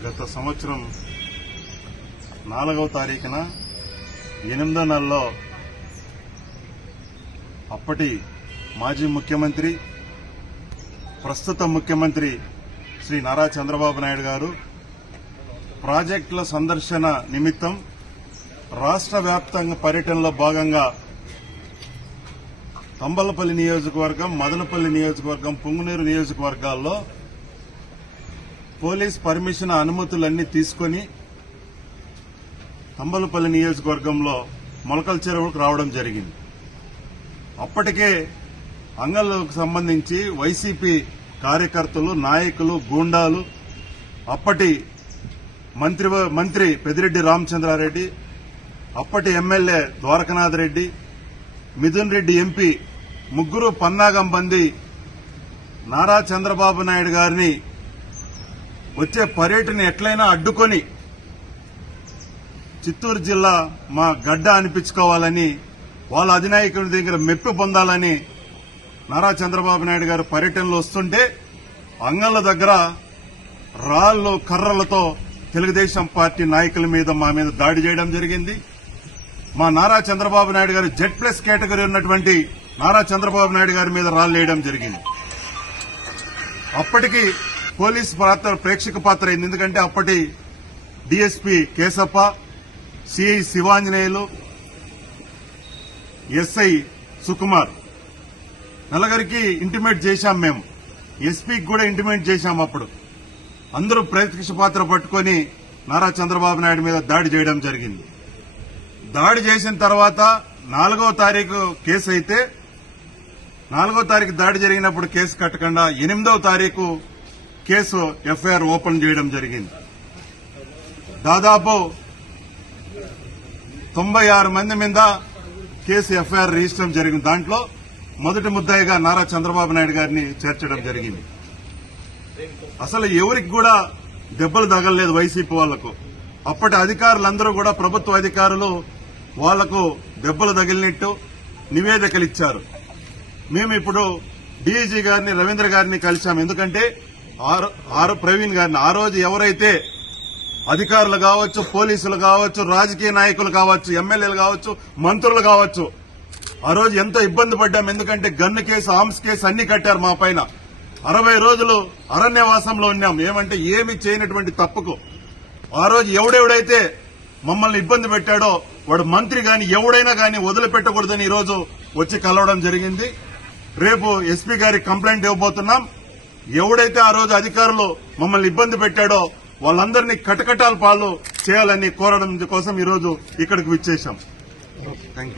గత సంవత్సరం నాలుగవ తారీఖున ఎనిమిదో నెలలో అప్పటి మాజీ ముఖ్యమంత్రి ప్రస్తుత ముఖ్యమంత్రి శ్రీ నారా చంద్రబాబు నాయుడు గారు ప్రాజెక్టుల సందర్శన నిమిత్తం రాష్ట్ర వ్యాప్తంగా పర్యటనలో భాగంగా తంబలపల్లి నియోజకవర్గం మదనపల్లి నియోజకవర్గం పుంగునూరు నియోజకవర్గాల్లో పోలీస్ పర్మిషన్ అనుమతులన్నీ తీసుకొని తంబలపల్లి నియోజకవర్గంలో మొలకల చెరువుకు రావడం జరిగింది. అప్పటికే అంగళ్ళకు సంబంధించి వైసీపీ కార్యకర్తలు నాయకులు గూండాలు అప్పటి మంత్రి మంత్రి పెదిరెడ్డి రామచంద్రారెడ్డి అప్పటి ఎమ్మెల్యే ద్వారకనాథ్ రెడ్డి మిథున్ రెడ్డి ఎంపీ ముగ్గురు పన్నాగం బంది నారా చంద్రబాబు నాయుడు గారిని వచ్చే పర్యటన ఎట్లయినా అడ్డుకొని చిత్తూరు జిల్లా మా గడ్డ అనిపించుకోవాలని వాళ్ళ అధినాయకుడి దగ్గర మెప్పు పొందాలని నారా చంద్రబాబు నాయుడు గారు పర్యటనలో వస్తుంటే అంగళ్ళ దగ్గర రాళ్ళు కర్రలతో తెలుగుదేశం పార్టీ నాయకుల మీద మా మీద దాడి చేయడం జరిగింది. మా నారా చంద్రబాబు నాయుడు గారు జెడ్ ప్లస్ కేటగిరీ ఉన్నటువంటి నారా చంద్రబాబు నాయుడు గారి మీద రాళ్ళు వేయడం జరిగింది. అప్పటికి పోలీస్ పాత్ర ప్రేక్షక పాత్ర అయింది. ఎందుకంటే అప్పటి DSP Keshappa CI Sivanjaneyulu SI Sukumar. నలుగురికి ఇంటిమేట్ చేశాం మేము. ఎస్పీకి కూడా ఇంటిమేట్ చేశాం అప్పుడు. అందరూ ప్రత్యక్ష పాత్ర పట్టుకొని నారా చంద్రబాబు నాయుడు మీద దాడి చేయడం జరిగింది. దాడి చేసిన తర్వాత నాలుగో తారీఖు కేసు అయితే నాలుగో తారీఖు దాడి జరిగినప్పుడు కేసు కట్టకుండా ఎనిమిదవ తారీఖు కేసు ఎఫ్ఐఆర్ ఓపెన్ చేయడం జరిగింది. దాదాపు తొంభై ఆరు మంది మీద కేసు ఎఫ్ఐఆర్ రిజిస్టర్ జరిగింది. దాంట్లో మొదటి ముద్దాయిగా నారా చంద్రబాబు నాయుడు గారిని చేర్చడం జరిగింది. అసలు ఎవరికి కూడా దెబ్బలు తగలలేదు వైసీపీ వాళ్ళకు అప్పటి అధికారులందరూ కూడా ప్రభుత్వ అధికారులు వాళ్ళకు దెబ్బలు తగిలినట్టు నివేదికలు ఇచ్చారు. మేము ఇప్పుడు డీజీ గారిని రవీంద్ర గారిని కలిశాం ఎందుకంటే ఆరు- ఆరు ప్రవీణ్ గారిని. ఆ రోజు ఎవరైతే అధికారులు కావచ్చు పోలీసులు కావచ్చు రాజకీయ నాయకులు కావచ్చు ఎమ్మెల్యేలు కావచ్చు మంత్రులు కావచ్చు ఆ రోజు ఎంతో ఇబ్బంది పడ్డాం. ఎందుకంటే గన్ను కేసు ఆర్మ్స్ కేసు అన్ని కట్టారు మా పైన. అరవై రోజులు అరణ్యవాసంలో ఉన్నాం. ఏమంటే ఏమి చేయనటువంటి తప్పుకు. ఆ రోజు ఎవడెవడైతే మమ్మల్ని ఇబ్బంది పెట్టాడో వాడు మంత్రి గాని ఎవడైనా గాని వదిలిపెట్టకూడదని ఈ రోజు వచ్చి కలవడం జరిగింది. రేపు ఎస్పీ గారికి కంప్లైంట్ ఇవ్వబోతున్నాం. ఎవడైతే ఆ రోజు అధికారులు మమ్మల్ని ఇబ్బంది పెట్టాడో వాళ్ళందరినీ కటకటాల పాలు చేయాలని కోరడం కోసం ఈరోజు ఇక్కడికి విచ్చేశాం. Thank you